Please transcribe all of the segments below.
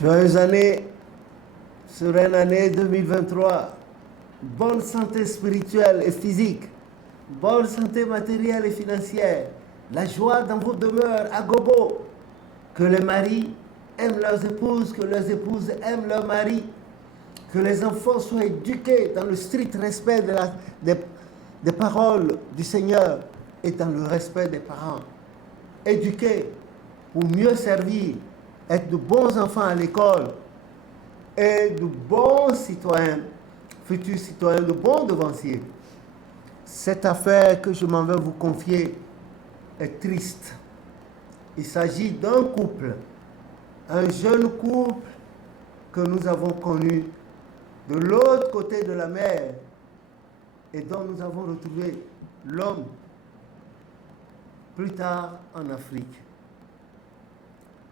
Joyeuses années sur une année 2023. Bonne santé spirituelle et physique. Bonne santé matérielle et financière. La joie dans vos demeures à gogo. Que les maris aiment leurs épouses, que leurs épouses aiment leurs maris. Que les enfants soient éduqués dans le strict respect des paroles du Seigneur et dans le respect des parents. Éduqués pour mieux servir, être de bons enfants à l'école et de bons citoyens, futurs citoyens, de bons devanciers. Cette affaire que je m'en vais vous confier est triste. Il s'agit d'un couple, un jeune couple que nous avons connu de l'autre côté de la mer et dont nous avons retrouvé l'homme plus tard en Afrique.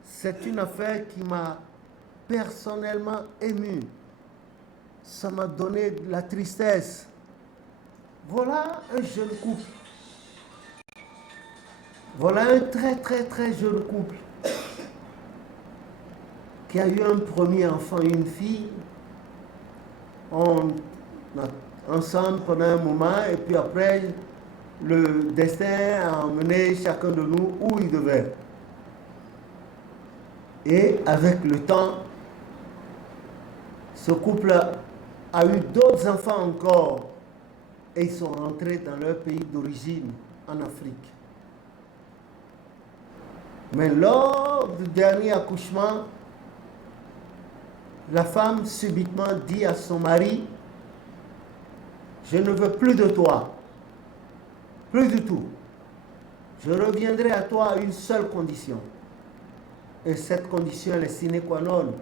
C'est une affaire qui m'a personnellement ému. Ça m'a donné de la tristesse. Voilà un jeune couple. Voilà un très jeune couple qui a eu un premier enfant, une fille. On a ensemble pendant un moment et puis après, le destin a emmené chacun de nous où il devait. Et avec le temps, ce couple a eu d'autres enfants encore et ils sont rentrés dans leur pays d'origine, en Afrique. Mais lors du dernier accouchement, la femme subitement dit à son mari, je ne veux plus de toi, plus du tout. Je reviendrai à toi à une seule condition. Et cette condition est sine qua non.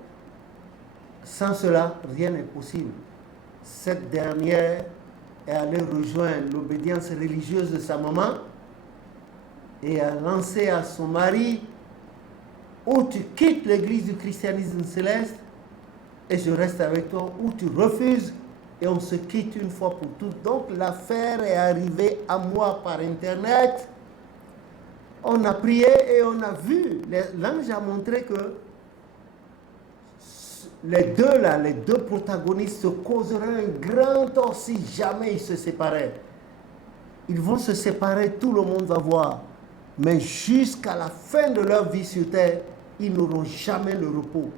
Sans cela, rien n'est possible. Cette dernière est allée rejoindre l'obédience religieuse de sa maman et a lancé à son mari, ou tu quittes l'église du christianisme céleste et je reste avec toi, ou tu refuses et on se quitte une fois pour toutes. Donc l'affaire est arrivée à moi par internet. On a prié et on a vu, l'ange a montré que les deux protagonistes se causeraient un grand tort si jamais ils se séparaient. Ils vont se séparer, tout le monde va voir. Mais jusqu'à la fin de leur vie sur terre, ils n'auront jamais le repos.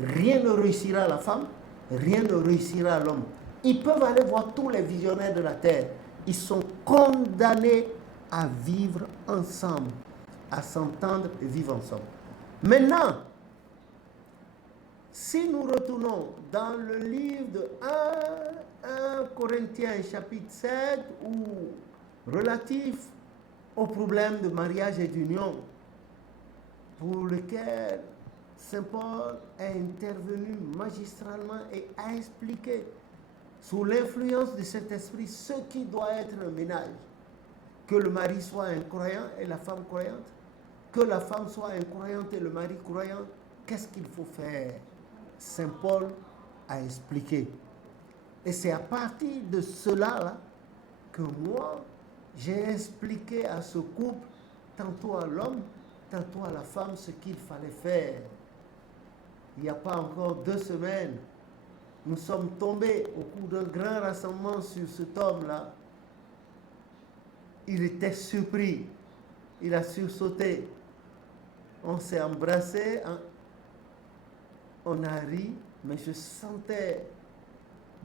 Rien ne réussira à la femme, rien ne réussira à l'homme. Ils peuvent aller voir tous les visionnaires de la terre. Ils sont condamnés à vivre ensemble, à s'entendre et vivre ensemble. Maintenant, si nous retournons dans le livre de 1 Corinthiens chapitre 7, où relatif au problème de mariage et d'union, pour lequel Saint Paul est intervenu magistralement et a expliqué, sous l'influence de cet esprit, ce qui doit être un ménage. Que le mari soit un croyant et la femme croyante, que la femme soit incroyante et le mari croyant, qu'est-ce qu'il faut faire? Saint Paul a expliqué. Et c'est à partir de cela que moi, j'ai expliqué à ce couple, tantôt à l'homme, tantôt à la femme, ce qu'il fallait faire. Il n'y a pas encore 2 semaines, nous sommes tombés au cours d'un grand rassemblement sur cet homme-là. Il était surpris, il a sursauté. On s'est embrassé, on a ri, mais je sentais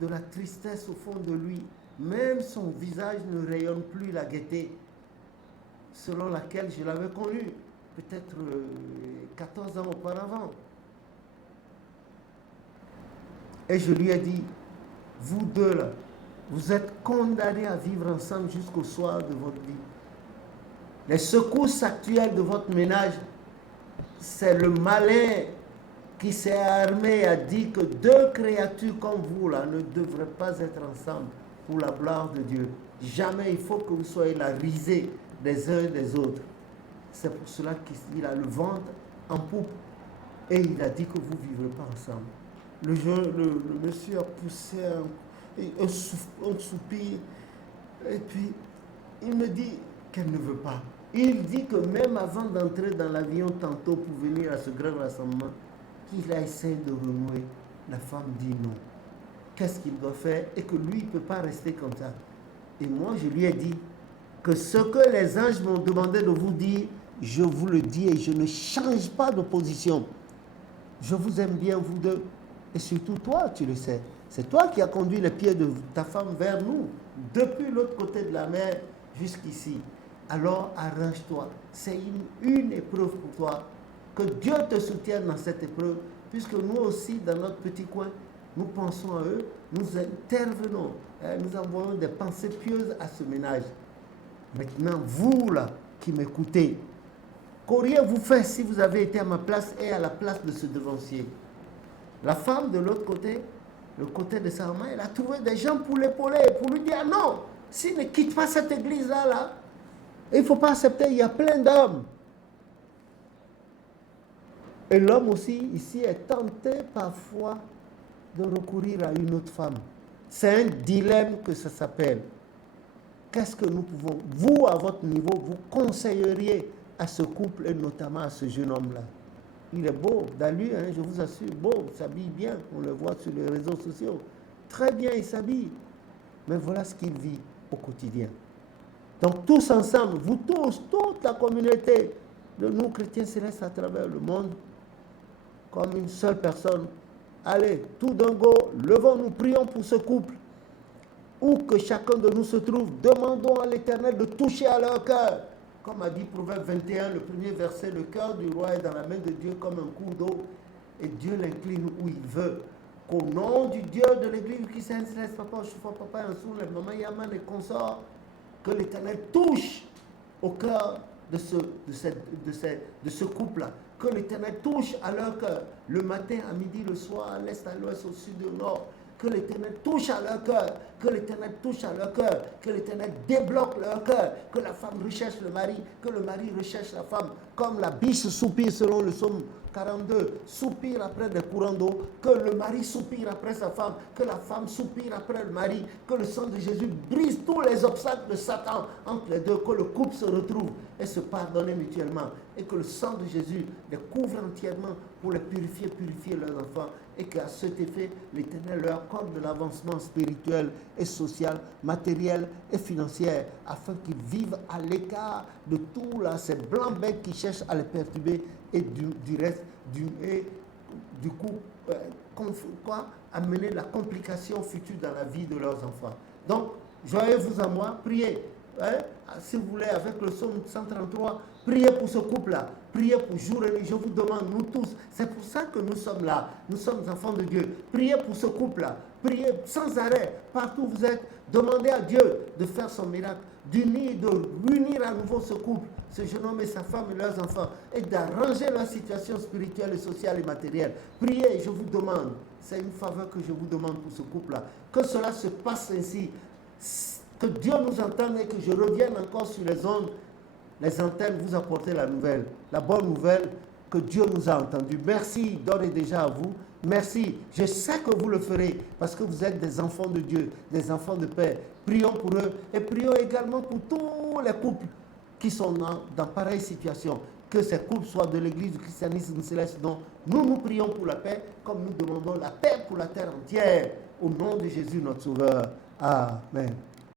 de la tristesse au fond de lui. Même son visage ne rayonne plus la gaieté selon laquelle je l'avais connu, peut-être 14 ans auparavant. Et je lui ai dit, vous deux là, vous êtes condamnés à vivre ensemble jusqu'au soir de votre vie. Les secousses actuelles de votre ménage, c'est le malin qui s'est armé et a dit que 2 créatures comme vous là ne devraient pas être ensemble pour la gloire de Dieu. Jamais il faut que vous soyez la risée des uns et des autres. C'est pour cela qu'il a le ventre en poupe et il a dit que vous ne vivrez pas ensemble. Le monsieur a poussé un soupir et puis il me dit qu'elle ne veut pas. Il dit que même avant d'entrer dans l'avion tantôt pour venir à ce grand rassemblement, qu'il essaie de renouer, la femme dit non. Qu'est-ce qu'il doit faire? Et que lui, il ne peut pas rester comme ça. Et moi, je lui ai dit que ce que les anges m'ont demandé de vous dire, je vous le dis et je ne change pas de position. Je vous aime bien, vous deux. Et surtout toi, tu le sais. C'est toi qui as conduit les pieds de ta femme vers nous, depuis l'autre côté de la mer jusqu'ici. Alors arrange-toi. C'est une épreuve pour toi. Que Dieu te soutienne dans cette épreuve, puisque nous aussi, dans notre petit coin, nous pensons à eux, nous intervenons, nous envoyons des pensées pieuses à ce ménage. Maintenant, vous là, qui m'écoutez, qu'auriez-vous fait si vous avez été à ma place et à la place de ce devancier? La femme de l'autre côté, le côté de sa maman, elle a trouvé des gens pour l'épauler, pour lui dire non, s'il ne quitte pas cette église-là, il ne faut pas accepter, il y a plein d'hommes. Et l'homme aussi, ici, est tenté parfois de recourir à une autre femme. C'est un dilemme que ça s'appelle. Qu'est-ce que nous pouvons, vous, à votre niveau, vous conseilleriez à ce couple et notamment à ce jeune homme-là? Il est beau, d'allure, je vous assure, beau, il s'habille bien, on le voit sur les réseaux sociaux. Très bien, il s'habille. Mais voilà ce qu'il vit au quotidien. Donc tous ensemble, vous tous, toute la communauté de nous chrétiens célestes à travers le monde, comme une seule personne, allez, tout d'un go, levons-nous, prions pour ce couple. Où que chacun de nous se trouve, demandons à l'Éternel de toucher à leur cœur. Comme a dit Proverbe 21, le premier verset, le cœur du roi est dans la main de Dieu comme un cours d'eau, et Dieu l'incline où il veut. Qu'au nom du Dieu de l'Église qui s'installe, papa, papa, un sourd, maman, Yaman et consorts, que l'Éternel touche au cœur de ce couple-là. Que l'Éternel touche à leur cœur, le matin, à midi, le soir, à l'est, à l'ouest, au sud, au nord. Que l'Éternel touche à leur cœur, que l'Éternel touche à leur cœur, que l'Éternel débloque leur cœur, que la femme recherche le mari, que le mari recherche la femme, comme la biche soupire selon le psaume 42, soupire après des courants d'eau, que le mari soupire après sa femme, que la femme soupire après le mari, que le sang de Jésus brise tous les obstacles de Satan entre les deux, que le couple se retrouve et se pardonne mutuellement, et que le sang de Jésus les couvre entièrement pour les purifier leurs enfants, et qu'à cet effet, l'Éternel leur accorde de l'avancement spirituel et social, matériel et financier, afin qu'ils vivent à l'écart de tout là, ces blancs becs qui cherchent à les perturber, et du reste, du coup, amener la complication future dans la vie de leurs enfants. Donc, joyeux-vous à moi, priez. Si vous voulez, avec le psaume 133, priez pour ce couple-là, priez pour jour et nuit, je vous demande, nous tous, c'est pour ça que nous sommes là, nous sommes enfants de Dieu, priez pour ce couple-là, priez sans arrêt, partout où vous êtes, demandez à Dieu de faire son miracle, d'unir, de réunir à nouveau ce couple, ce jeune homme et sa femme et leurs enfants, et d'arranger leur situation spirituelle, sociale et matérielle. Priez, je vous demande, c'est une faveur que je vous demande pour ce couple-là, que cela se passe ainsi. Que Dieu nous entende et que je revienne encore sur les ondes, les antennes, vous apporter la nouvelle, la bonne nouvelle que Dieu nous a entendue. Merci d'ores et déjà à vous. Merci. Je sais que vous le ferez parce que vous êtes des enfants de Dieu, des enfants de paix. Prions pour eux et prions également pour tous les couples qui sont dans pareille situation. Que ces couples soient de l'Église du christianisme céleste. Donc, nous prions pour la paix comme nous demandons la paix pour la terre entière. Au nom de Jésus, notre Sauveur. Amen.